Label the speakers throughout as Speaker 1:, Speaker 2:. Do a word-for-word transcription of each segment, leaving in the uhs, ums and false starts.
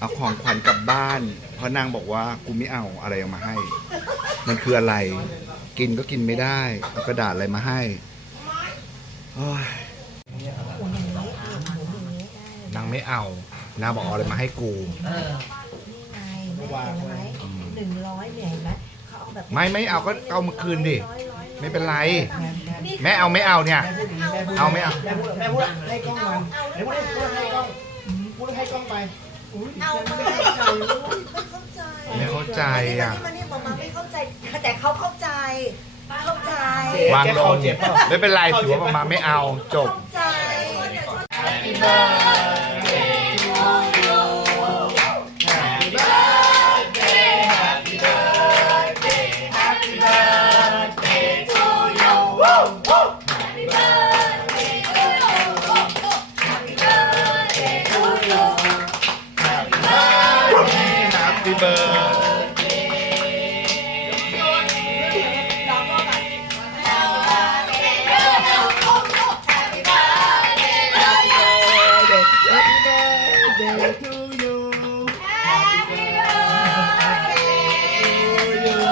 Speaker 1: เอาของขวัญกลับบ้านเพราะนางบอกว่ากูไม่เอาอะไรเอามาให้มันคืออะไรกินก็กินไม่ได้เอากระดาษอะไรมาให้โอ้ยนางไม่เอานางบอกเอาอะไรมาให้กู
Speaker 2: นี่ไงไม่ได้เห็นไหมหนึ่งร้อยเนี่ยเห็นไหมเขาเอาแบบ
Speaker 1: ไม่ไม่เอาก็เอามาคืนดิไม่เป็นไรแม่เอาไม่เอาเนี่ยเอาไม่เอา
Speaker 3: แม่พูดแม่พูดให้กล้องมันแม่พูดพูดให้กล้องพูดให้กล้องไป
Speaker 2: เอาไปไม่เข้าใจ
Speaker 1: ไม่เข้าใจอ่ะ
Speaker 2: มันนี่บอกมาไม่เข้าใจแต่เขาเข้าใจเข้าใจ
Speaker 1: วางลงไม่เป็นไรถือว่ามาไม่เอาจบ
Speaker 2: เข้าใจ
Speaker 3: Happy birthday to you Happy birthday Happy birthday Happy birthday to you Happy birthday to you Happy birthday to you Happy birthday
Speaker 1: Happy birthday
Speaker 3: to you Happy birthday to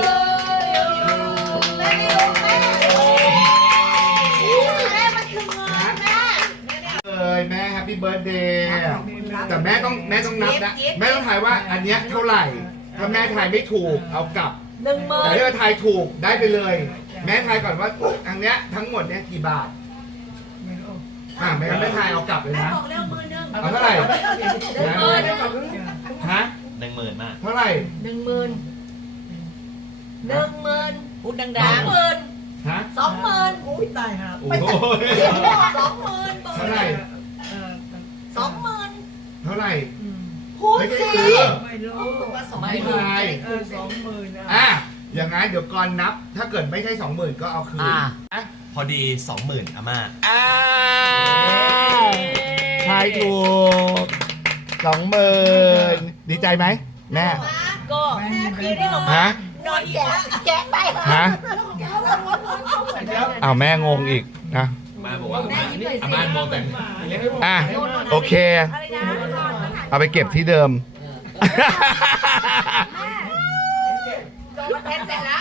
Speaker 3: you เอ้ยแม่ Happy birthday แต่แม่ต้องแม่ต้องนับนะแม่ต้องทายว่าอันเนี้ยเท่าไหร่ถ้าแม่ทายไม่ถูกเอากลับ
Speaker 2: หนึ่งหมื่น
Speaker 3: แต่ถ้าทายถูกได้ไปเลย แม่ทายก่อนว่าอันเนี้ยทั้งหมดเนี้ยกี่บาทอ่าไม่งั้นไม่ทายเอากลับเลยนะ
Speaker 2: บอกแล้วมือหนึ่ง
Speaker 3: เอาเท่าไหร่
Speaker 2: หนึ่งหมื่น
Speaker 3: ฮะ
Speaker 4: หนึ่งหมื่นมาก
Speaker 3: เท่าไหร่
Speaker 2: หนึ่งหมื่นหนึ่งหมื่นพูดดังๆสองหมื่น
Speaker 3: ฮะ
Speaker 2: สองหมื่นอุ้ยตายฮะ
Speaker 3: โอ้โห
Speaker 2: สองหมื่น
Speaker 3: เท่าไหร่
Speaker 2: สองหมื่น
Speaker 3: เท่าไหร่
Speaker 2: พูด
Speaker 3: ไม่ได้
Speaker 2: สิ
Speaker 3: ซื้อ
Speaker 5: ไม่รู้
Speaker 3: ไม่ทาย
Speaker 5: เออสองหมื่น
Speaker 3: อ่ะอย่างงั้นเดี๋ยวก่อนนับ ถ้าเกิดไม่ใช่สองหมื่นก็เอาคืนอ่ะ
Speaker 4: พอดีสองหมื่นอาม่า
Speaker 1: อ้าวทายถูกสองหมื่นดีใจไหมแม่
Speaker 2: ก็ปีนี้ผม
Speaker 1: ฮะ
Speaker 2: นอนแกะแกะไป
Speaker 1: ฮะ
Speaker 3: เดี๋ยว
Speaker 1: อ้าวแม่งงอีกนะ
Speaker 4: มาบอกว่าอาม่าอาม่ามองแต่
Speaker 1: อ่ะโอเค
Speaker 2: อะไรนะ
Speaker 1: เอาไปเก็บที่เดิม
Speaker 2: โดนเพชรเสร็จแล้ว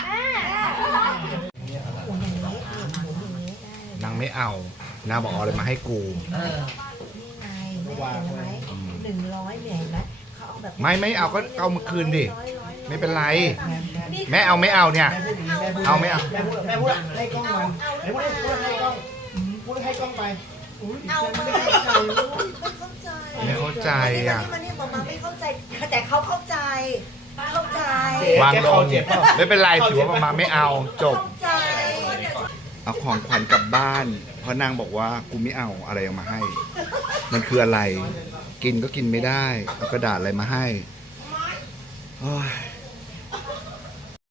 Speaker 1: นางไม่เอานางบอกเอาอะไรมาให้กู
Speaker 2: นี่ไงไม่ได้เห็นไหมหนึ่งร้อยเนี่ยเห็นไหมเขาเอาแบบ
Speaker 1: ไม่ไม่เอาก็เอามาคืนดิไม่เป็นไรแม่เอาไม่เอาเนี่ย เอาไม่เอา
Speaker 3: แม่พูดแม่พูดให้กล้องมันแม่พูดพูดให้กล้องพูดให้กล้องไป
Speaker 2: เอาไปไม่เข้าใจ
Speaker 1: ไม่เข้าใจอ่ะ
Speaker 2: มันนี่บอกมาไม่เข้าใจแต่เขาเข้าใจเข้าใจ
Speaker 1: วางลงไม่เป็นไรถือว่ามาไม่เอาจบ
Speaker 2: เข้าใจ
Speaker 1: เอาของขวัญกลับบ้านเพราะนางบอกว่ากูไม่เอาอะไรเอามาให้ มันคืออะไร กินก็กินไม่ได้เอากระดาษอะไรมาให้โอ้ย